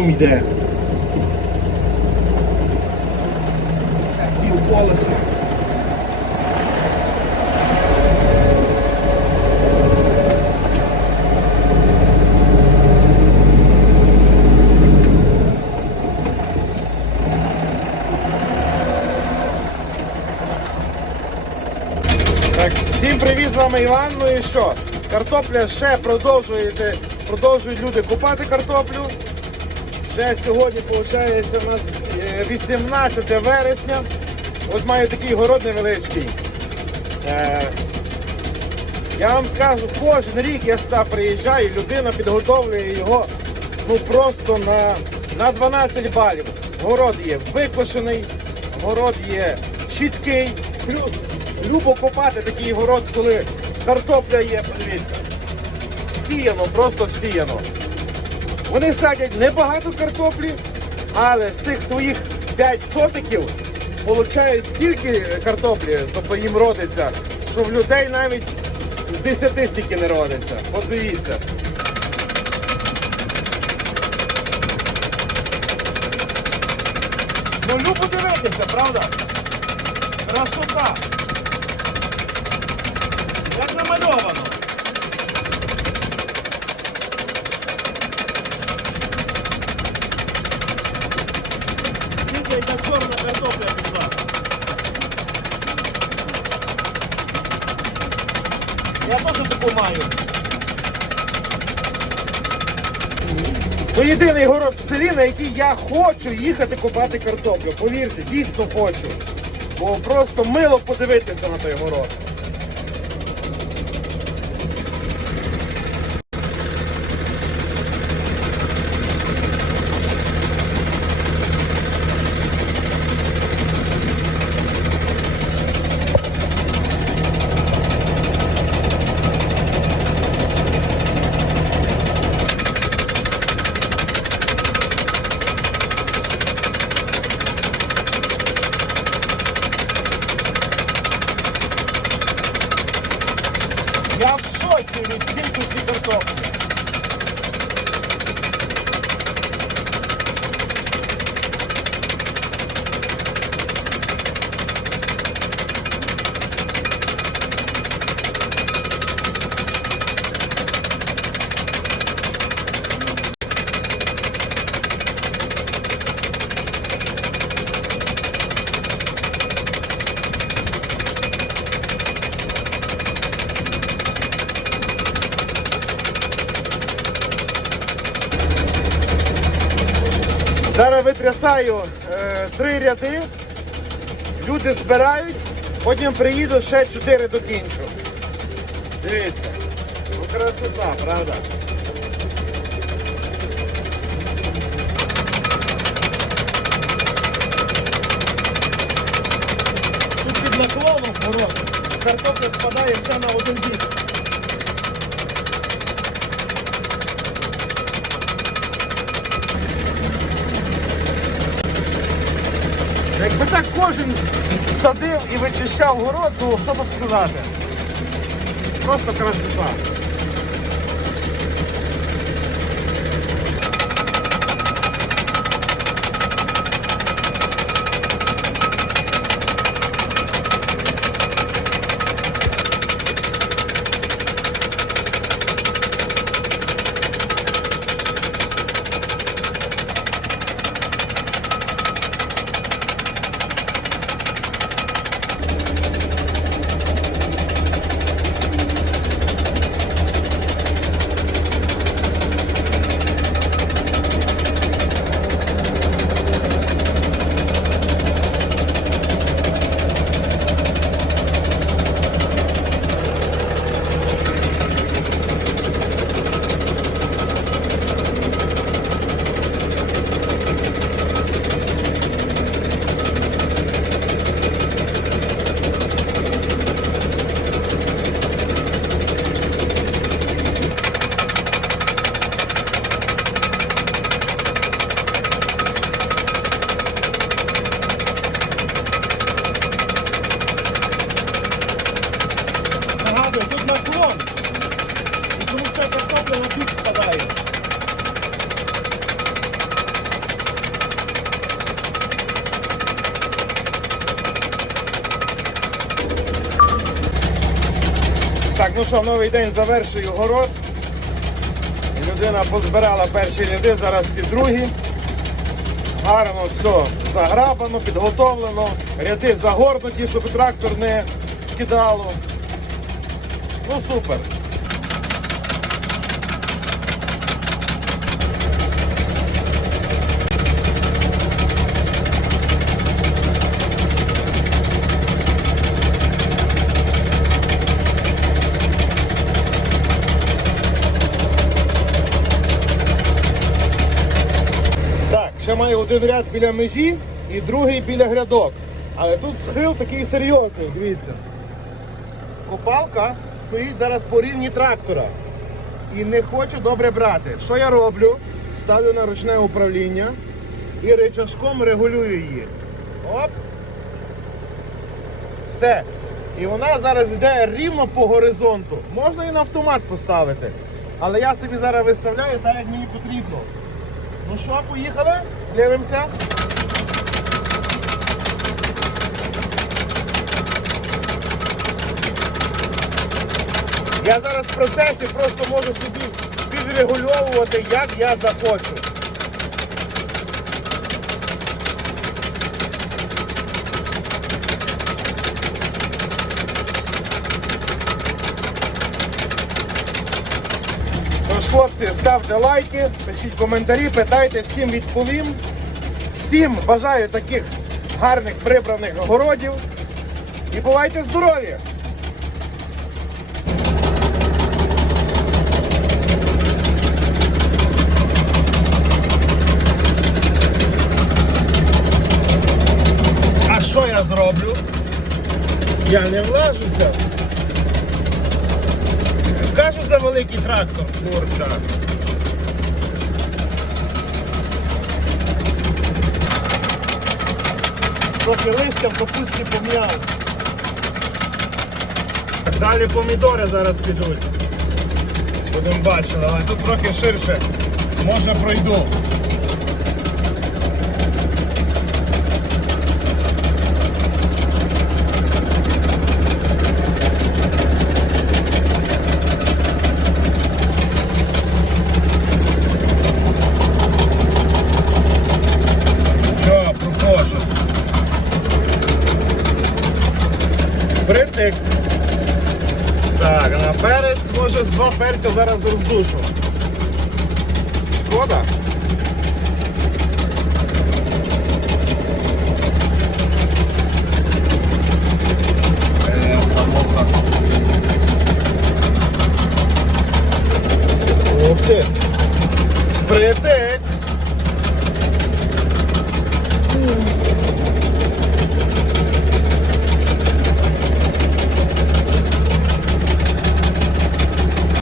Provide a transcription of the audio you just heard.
задом йде. Такі. Так, всім привіт, з вами Іван. Ну і що? Картопля ще продовжуєте, продовжують люди купати картоплю. Вже сьогодні, виходить, у нас е, 18 вересня. Ось маю такий город невеличкий. Е, я вам скажу, кожен рік я сюди приїжджаю, людина підготовлює його ну просто на, на 12 балів. Город є викошений, город є чіткий, плюс любо копати такий город, коли картопля є, подивіться. Всіяно, просто всіяно. Вони садять небагато картоплі, але з тих своїх 5 сотиків получають стільки картоплі, тобто їм родиться, що в людей навіть з 10 стільки не родиться. Подивіться. Ну любо дивитися, правда? Красота. Як намальовано. Дивіться, яка чорна картопля пішла. Я теж таку маю. Це єдиний город в селі, на який я хочу їхати купати картоплю. Повірте, дійсно хочу. Бо просто мило подивитися на той город. Я в шоці від кількості картоплі. Зараз витрясаю е, три ряди, люди збирають, потім приїду ще чотири докінчу. Дивіться, ну красота, правда? Тут під наклоном город, картопля спадає вся на один бік. Якби так кожен садив і вичищав город, то що б сказати? Просто красота. Так, ну що, новий день завершую город. Людина позбирала перші ряди, зараз ці другі. Гарно все заграбано, підготовлено, ряди загорнуті, щоб трактор не скидало. Ну супер. Так, ще маю один ряд біля межі і другий біля грядок. Але тут схил такий серйозний, дивіться. Копалка стоїть зараз по рівні трактора. І не хочу добре брати. Що я роблю? Ставлю на ручне управління і рычажком регулюю її. Оп. Все. І вона зараз йде рівно по горизонту. Можна і на автомат поставити. Але я собі зараз виставляю так, як мені потрібно. Ну що, поїхали? Дивимося. Я зараз в процесі просто можу собі підрегульовувати, як я захочу. Хлопці, ставте лайки, пишіть коментарі, питайте, всім відповім. Всім бажаю таких гарних прибраних городів. І бувайте здорові! А що я зроблю? Я не влажуся. Кажу за великий трактор. Курча. Трохи листя в капусті пом'яв. Далі помідори зараз підуть. Будемо бачити, але тут трохи ширше. Може пройду. Так, на перець може з два перця зараз роздушу. Шкода? Ух ти! Прийти!